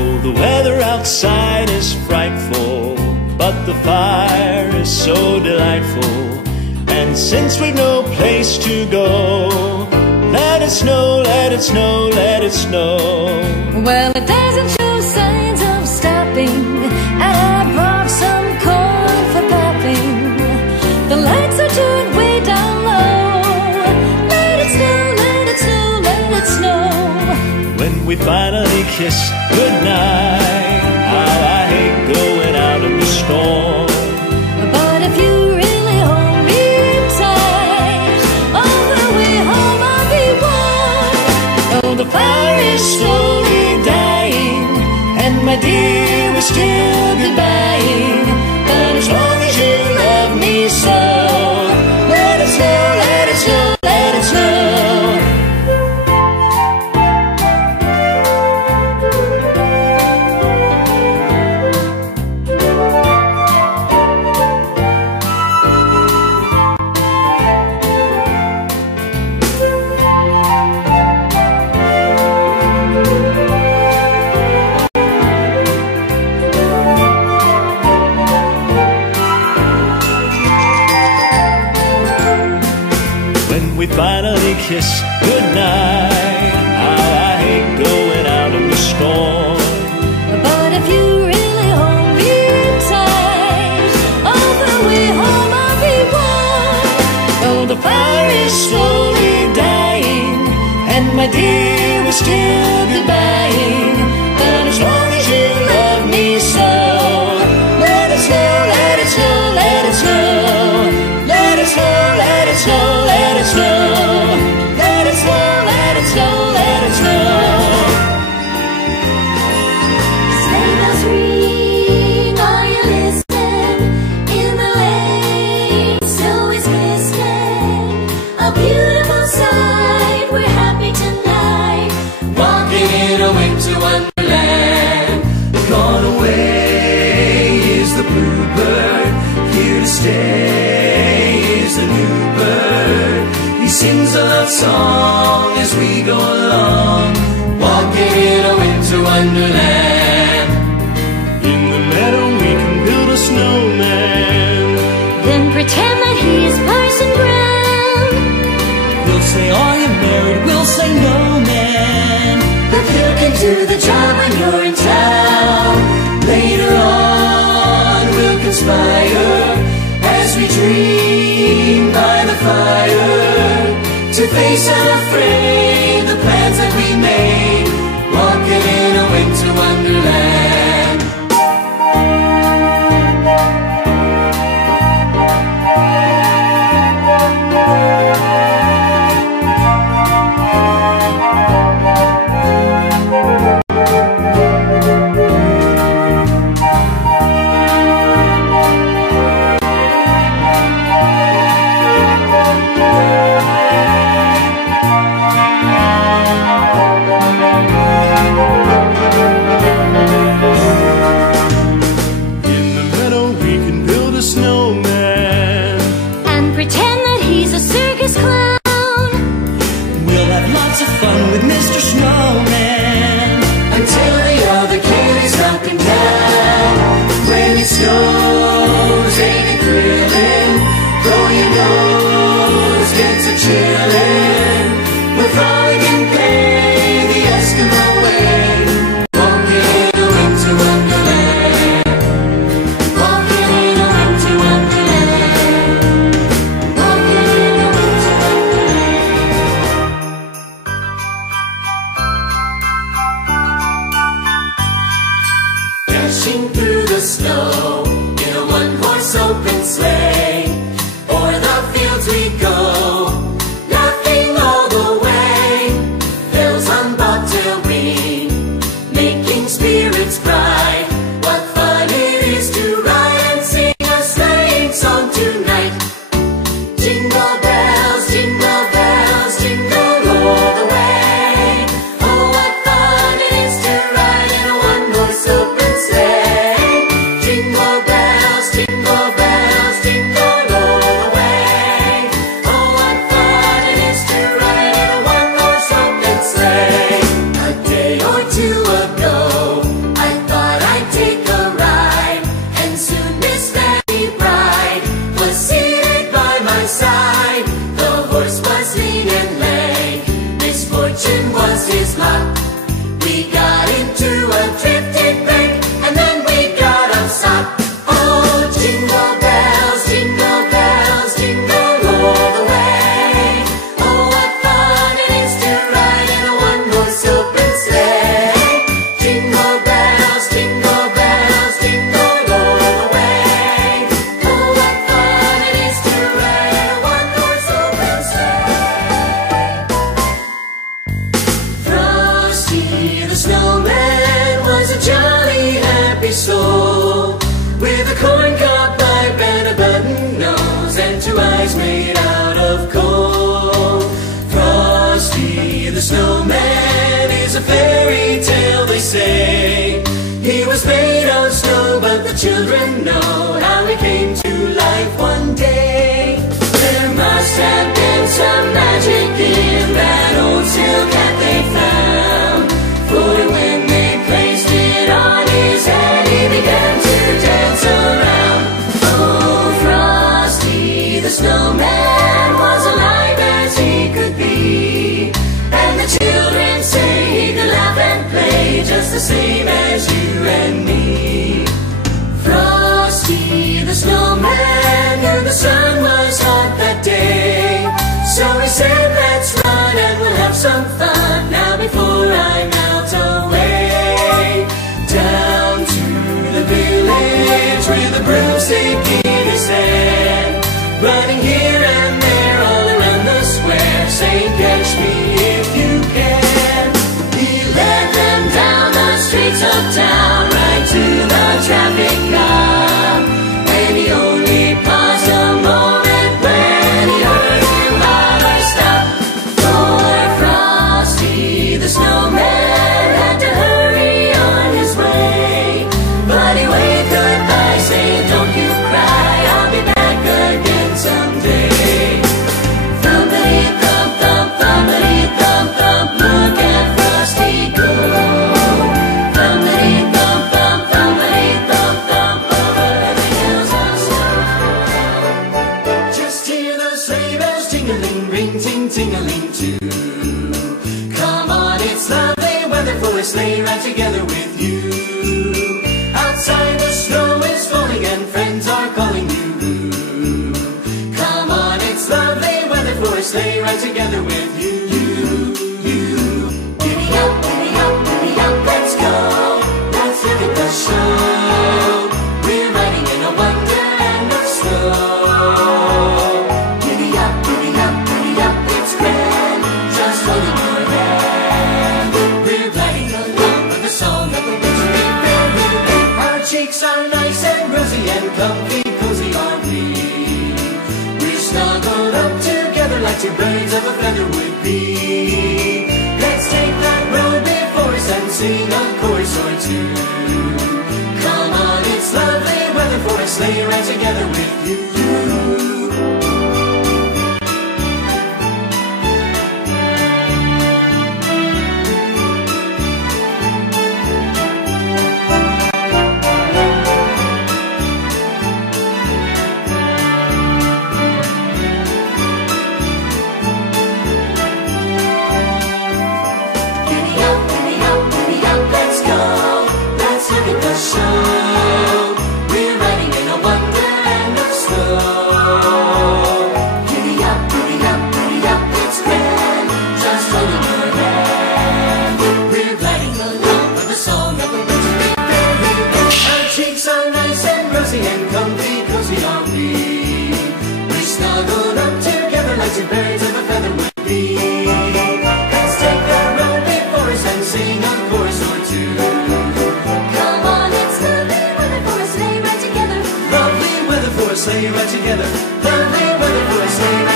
Oh, the weather outside is frightful, but the fire is so delightful. And since we've no place to go, let it snow, let it snow, let it snow. Well, it doesn't show signs of stopping, and I brought some corn for popping. The lights are turned way down low. Let it snow, let it snow, let it snow. When we finally kiss goodnight, how I hate going out in the storm. But if you really hold me tight, on the way home I'll be warm. Oh, the fire is slowly dying, and my dear, we're still goodbying. But as long as you love me so, let it snow, let it snow, let it snow. We finally kiss goodnight, how I hate going out in the storm. But if you really hold me tight, on the way home I'll be warm. Oh, the fire is slowly dying, and my dear, we're still goodbying. But as long as you love me so, let it snow, let it snow, let it snow. Let it snow, let it snow, let it snow. Let it snow, let it snow, let it snow. Sleigh bells ring, are you listening? In the lane, snow is glistening. A beautiful sight, we're happy tonight, walking in a winter wonderland. Gone away is the bluebird, here to stay is the new bird. He sings a love song as we go along, walking in a winter wonderland. In the meadow we can build a snowman, Then pretend that he's Parson Brown. We'll say, are you married? We'll say, no, man. But you can do the job when you're in town. Later on we'll conspire as we dream by the fire, to face unafraid the plans that we made, walking in a winter wonderland. fortune was his lot. We got into a drifted bank, and then we got upsot. Oh, jingle bells, jingle all the way. Oh, what fun it is to ride in a one-horse open sleigh. Jingle bells, jingle all the way. Oh, what fun it is to ride in a one-horse open sleigh. Frosty the snowman was a jolly, happy soul, with a corncob pipe and a button nose and two eyes made out of coal. Frosty the snowman is a fairy tale, they say. He was made of snow, but the children know how he came to life one day. There must have been some magic in that old silk hat they found, for when they placed it on his head, he began to dance around. Oh, Frosty the snowman was alive as he could be, and the children say he could laugh and play just the same as you and me. Frosty the snowman knew the sun was hot that day, so he said, let's run and we'll have some fun now before I melt away. Down to the village with a broomstick in his hand, running here and there all around the square, saying, catch me if you can. He led them down the streets of town, right to the traffic cop, and he only paused a moment when he heard him holler, stop. For Frosty the snowman had to hurry on his way, but he waved goodbye, saying, don't you cry, I'll be back again someday. Thumpity-thump, thump, thumpity-thump, thump, look at Frosty go. Thumpity-thump, thump, thumpity-thump, thump, over the hills of snow. Just hear those sleigh bells jingling, ring, ting, ting-a-ling too. Come on, it's lovely weather for a sleigh ride together with you. Outside the snow is falling and friends are calling you. Come on, it's lovely weather for a sleigh ride together with you. Giddy up, let's go. Let's look at the show. We're riding in a wonderland of snow. Giddy up, it's grand. Just holding your hand. We're gliding along with the song of the wintry fair. Our cheeks are nice and rosy and comfy, cozy are we. We're snuggled up together like two birds of a feather would be. Let's take that road before us and sing a chorus or two. Come on, it's lovely weather for a sleigh ride together with you. Giddy up, let's go. Let's look at the show. We're riding in a wonderland of snow. Giddy up, it's grand. Just holding your hand. We're gliding along with the song of the wintry fair. Our cheeks are nice and rosy and comfy, cozy are we. We're snuggled up together like two birds of a feather would be. Let's take that road before us and sing a chorus or two. Come on, it's lovely weather for a sleigh ride together. Lovely weather for a sleigh ride together. Lovely weather for a sleigh ride